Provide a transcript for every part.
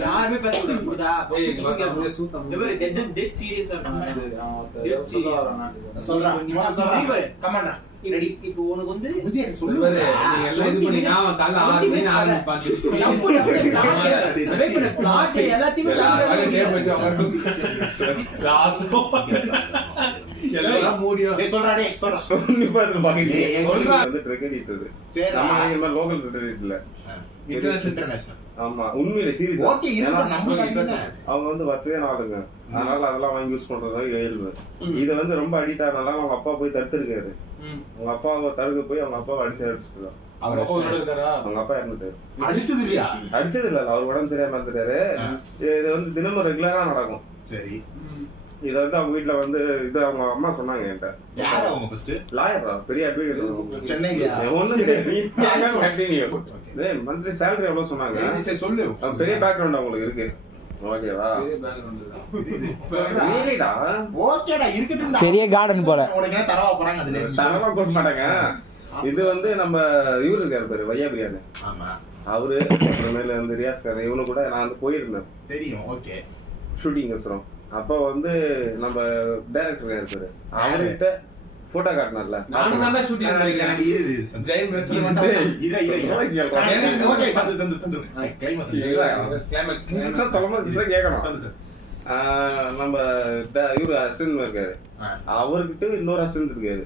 யாருமே இப்போ உனக்கு வந்து ஆமா உண்மையில சீரியஸ் அவங்க வந்து வசதியான ஆளுங்க, அதனால அதெல்லாம் வாங்கி யூஸ் பண்றது இயல்பு. இதை வந்து ரொம்ப அடிக்ட் ஆனால அவங்க அப்பா போய் தடுத்துருக்காரு. அவங்க அப்பாவை தடுக்க போய் அவங்க அப்பாவை அடிச்சுட்டு அவங்க அப்பா இறந்துட்டாரு. அடிச்சது இல்ல, அவர் உடம்பு சரியா இருந்துட்டாரு. இது வந்து தினமும் ரெகுலரா நடக்கும். சரி, இத வந்து அவங்க வீட்டுல வந்து இது அவங்க அம்மா சொன்னாங்க என்கிட்ட. லாயரா, பெரிய அட்வொகேட் சென்னை. மந்த்லி சேலரி எவ்வளவு சொன்னாங்க? சொல்லு, பெரிய பேக்ரவுண்ட் அவங்களுக்கு இருக்கு. ஓகேவா, பெரிய கார்டன் போல தரவா போட மாட்டாங்க. இது வந்து நம்ம இவரு இருக்காரு பேரு வையா பிரியாணி, அவரு அப்புறமேல வந்து ரியாஸ்கார், இவனு கூட நான் வந்து போயிருந்தேன் தெரியும். ஓகே, ஷூட்டிங் வச்சுறோம். அப்ப வந்து நம்ம டைரக்டர் இருப்பாரு, அவர்கிட்ட போட்டோ காட்டினார்ல, நம்ம இவரு அசிஸ்டன்ட் இருக்காரு, அவர்கிட்ட இன்னொரு அசிஸ்டன்ட் இருக்காரு.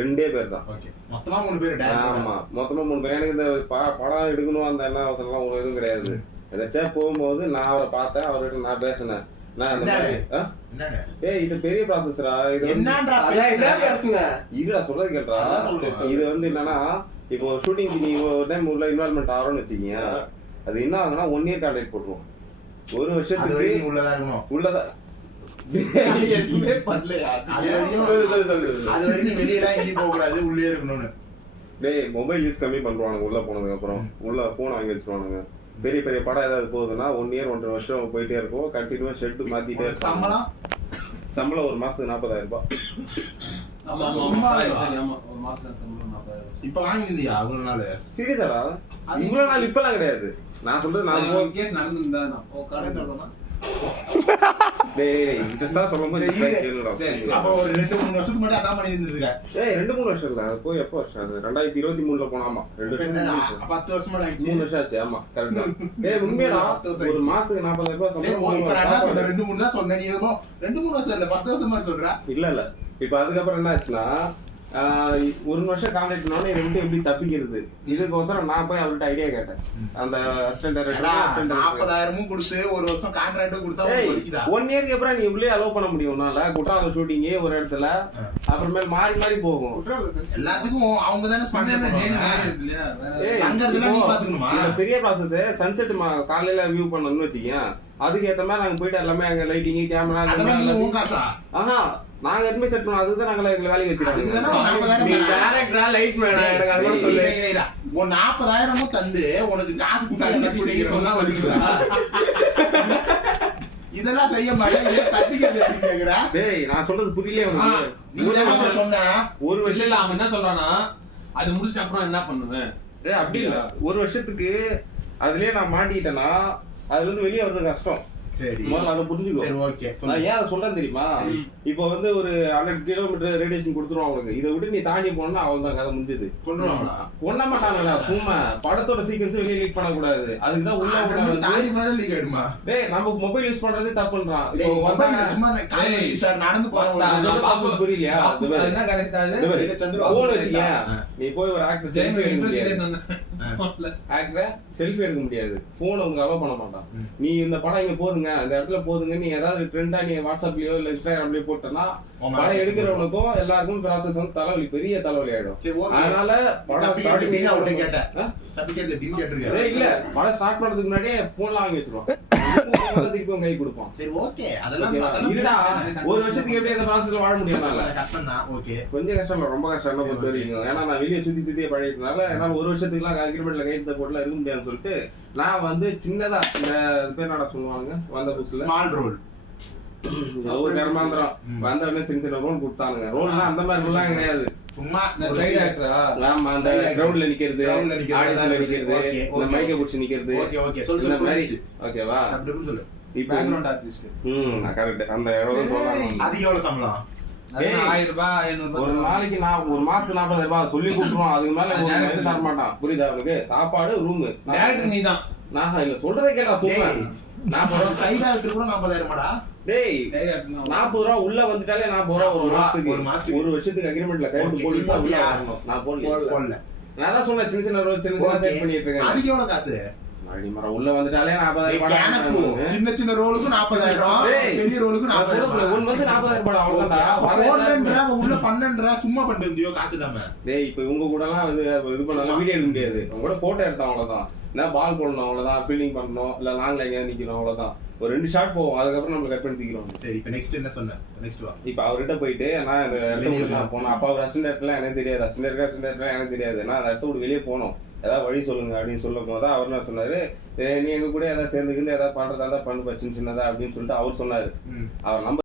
ரெண்டே பேர் தான், மொத்தமா 3 பேர். ஆமா, மொத்தமா 3 பேர். எனக்கு இந்த படம் எடுக்கணும் அந்த என்ன அவசரம் எல்லாம் ஒரு இதுவும் கிடையாது. ஏதாச்சும் போகும்போது நான் அவரை பார்த்தேன், அவர்கிட்ட நான் பேசினேன். இது பெரிய ப்ராசஸ்ரா, இது இதுடா சொல்றது கேட்டா. இது வந்து என்னன்னா, இப்போ ஷூட்டிங் நீ ஒரு டைம் உள்ள இன்வால்மெண்ட் ஆகிறோம்னு வச்சுக்கீங்க, அது என்ன ஆகுனா 1 இயர் கான்ட்ராக்ட் போட்டுருவோம். 1 வருஷத்துக்கு உள்ளதா மொபைல் யூஸ் கம்மி பண்றானுங்க. உள்ள போனதுக்கு அப்புறம் உள்ள போன் வாங்கி வச்சிருவானுங்க. பெரிய பெரிய படம் ஏதாவது போகுதுன்னா 1 இயர் 1.5 வருஷம் போயிட்டே இருக்கும். கண்டினியூவா ஷெட் மாத்திட்டே இருக்கும். சம்பளம் ஒரு மாசத்துக்கு 40,000 ரூபாய். இப்ப வாங்கிருந்தியா அவ்வளவு நாள்? சீரியஸாடா, இவ்வளவு நாள் இப்பெல்லாம் கிடையாது. நான் சொல்றது நான் கேஸ் நடந்துருந்தா சொல்லும்போது 2-3 வருஷத்துக்கு முன்னாடி அதான் பண்ணி இருந்திருக்க. 2-3 வருஷம் இல்ல, அது போய் எப்போ வருஷம்? 2023 போனாமா, 2 வருஷம் 10 வருஷம் ஆச்சு. 3 வருஷம் ஆச்சு. ஆமா கரெக்டா. உண்மையா ஒரு மாசத்துக்கு 40,000 ரூபாய் சம்பளம். 2-3 தான் சொன்னேன். நீ 2-3 வருஷம் இல்ல 10 வருஷம் மாதிரி சொல்ற. இல்ல இப்ப அதுக்கப்புறம் என்ன ஆச்சுன்னா, 1 வருஷம் கான்ட்ராக்ட் எப்படி தப்பிக்கிறது, இதுக்கோசரம் நான் போய் அவர்கிட்ட ஐடியா கேட்டேன். அந்த அசிஸ்டன்ட் 40,000 கொடுத்து 1 வருஷம் கான்ட்ராக்ட் கொடுத்தா 1 இயருக்கு அப்புறம் நீ உள்ளே அலோவ் பண்ண முடியும். குற்றாலம் ஷூட்டிங் ஒரு இடத்துல, அப்புறமேல் மாறி மாறி போகும். எல்லாத்துக்கும் அவங்க தானே பெரிய ப்ராசஸ். சன்செட் காலையில வியூ பண்ணணும்னு வச்சுக்கீங்க, அதுக்கு ஏத்த மாதிரி நாங்க போயிட்டு எல்லாமே அங்க லைட்டிங் கேமரா ஆஹா நாங்க எதுவுமே செட் பண்ணோம். அதுதான் நாங்க எங்களை வேலைக்கு வச்சிருக்கோம். 40,000 தந்து உனக்கு காசு இதெல்லாம் செய்ய மாட்டேன். நான் சொல்றது புரியல. ஒரு வருஷம் இல்ல, அவன் என்ன சொல்றானா, அது முடிச்சிட்டு அப்புறம் என்ன பண்ணுவேன் அப்படி இல்ல. 1 வருஷத்துக்கு அதுலயே நான் மாட்டிக்கிட்டேன்னா அதுல இருந்து வெளியே வர்றது கஷ்டம். அதை புரிஞ்சுக்கோ. நான் ஏன் அதை சொல்றேன் தெரியுமா? இப்ப வந்து ஒரு 100 கிலோமீட்டர் ரேடியேஷன் கொடுத்துருவோம் அவங்களுக்கு. இதை விட்டு நீ தாண்டி போனா அவள் தான் கதை முடிஞ்சது. கொண்ட மாட்டாங்களா? சும்மா படத்தோட சீக்வன்ஸ் வெளியே லீக் பண்ணக்கூடாது. அதுக்குதான் உள்ள நம்ம மொபைல் யூஸ் பண்றது தப்புன்றான். நடந்து புரியலையா? நீ போய் ஒரு ஆக்டர் செல்ஃபி எடுக்க முடியாது. போன் அவங்க அலோவ் பண்ண மாட்டான். நீ இந்த படம் இங்க போதுங்க, அந்த இடத்துல போதுங்க, நீ ஏதாவது ட்ரெண்டா நீ வாட்ஸ்அப்லயோ இல்ல இன்ஸ்டாகிராம்லயோ போட்டனா படம் எடுக்கிறவனுக்கும் எல்லாருக்கும் ப்ராசஸ் வந்து தலைவலி, பெரிய தலைவலி ஆயிடும். அதனால படம் இல்ல, படம் ஸ்டார்ட் பண்றதுக்கு முன்னாடியே போன்லாம் வாங்கி வச்சிருவான். கை கொடுப்பான். ஒரு வருஷத்துக்கு எப்படி அந்த ப்ராசஸ்ல வாழ முடியும்? கொஞ்சம் கஷ்டம் இல்ல, ரொம்ப கஷ்டம் என்ன பொறுத்த வரைக்கும். ஏன்னா நான் வெளியே சுத்தியே பழகிட்டனால என்னால 1 வருஷத்துக்கு எல்லாம் அக்ரிமெண்ட்ல கையெழுத்த போட்டுலாம் இருக்க முடியாதுன்னு சொல்லிட்டு நான் வந்து சின்னதா இந்த பேர் சொல்லுவாங்க வந்த புதுசுல ஸ்மால் ரோல் ஒரு கர்மாந்திரம் வந்த உடனே சின்ன சின்ன ரோல் கொடுத்தானுங்க. ரோல்லாம் அந்த மாதிரி ரோல்லாம் கிடையாது. சும்மா சைடு ஆக்டரா ஆமா அந்த கிரவுண்ட்ல நிக்கிறது, ஆடிஷன்ல நிக்கிறது, இந்த மைக்க புடிச்சு நிக்கிறது. ஓகே ஓகே சொல்லு இந்த மாதிரி ஓகேவா? அப்படி சொல்லு. இப்போ பேக்ரவுண்ட் ஆர்டிஸ்ட். கரெக்ட். அந்த எவ்வளவு சொல்றாங்க. அது எவ்வளவு சம்பளம்? 1000 ரூபாய் 500 ஒரு நாளைக்கு நான் ஒரு மாசத்துக்கு 40,000 ரூபாய் சொல்லி கொடுத்துருவோம். அதுக்கு மேல தர மாட்டான். புரியுதா உனக்கு? சாப்பாடு ரூம் டேரக்டர் நீதான். நான் இல்ல சொல்றதே கேட்டா தூங்குறேன். 40 ரூபாய் சைடா எடுத்து கூட 40,000 மாடா. டேய் சைடு ஆக்டர் 40 ரூபாய் உள்ள வந்துட்டாலே 40 ரூபாய் ஒரு மாசத்துக்கு ஒரு வருஷத்துக்கு அக்ரிமெண்ட்ல கையெழுத்து போட்டு தான் உள்ள வரணும். நான் போடல. நான் தான் சொன்னேன் சின்ன சின்ன ரோல் செட் பண்ணிட்டு இருக்கேன். அதுக்கு எவ்வளவு காசு? மறுபடி மரம் உள்ள வந்துட்டாலே 40,000. சின்ன சின்ன ரோலுக்கு 40,000, பெரிய ரோலுக்கு 40,000. ஒன் மந்த் 40,000 அவ்வளவுதான். உள்ள 12 சும்மா பண்ணிட்டு இருந்தியோ காசு இல்லாம. டேய் இப்ப இவங்க கூட எல்லாம் இது பண்ணாலும் வீடியோ எடுக்க முடியாது. அவங்க கூட போட்டோ எடுத்தோம் அவ்வளவுதான். என்ன பால் போடணும் அவ்வளவுதான், ஃபீல்டிங் பண்ணணும், இல்ல லாங் லைன் நிக்கணும் அவ்வளவுதான். ஒரு 2 ஷாட் போவோம், அதுக்கப்புறம் நம்ம கட் பண்ணி தூக்கிடுவோம். சரி இப்ப நெக்ஸ்ட் என்ன சொன்ன? நெக்ஸ்ட் வா. இப்ப அவர்கிட்ட போயிட்டு நான் இந்த இடத்துல நான் போனோம். அப்ப அவர் அசிஸ்டன்ட்ல எனக்கு தெரியாது, அசிஸ்டன்ட்ல எனக்கு தெரியாது. நான் அந்த இடத்த விட்டு வெளியே போனோம். ஏதாவது வழி சொல்லுங்க அப்படின்னு சொல்லும் போது அவர் என்ன சொன்னாரு, நீ எங்க கூட ஏதாவது சேர்ந்துக்கிட்டு ஏதாவது பண்றதா பண்ணு சின்னதா அப்படின்னு சொல்லிட்டு அவர் சொன்னாரு. அவர் நம்பர்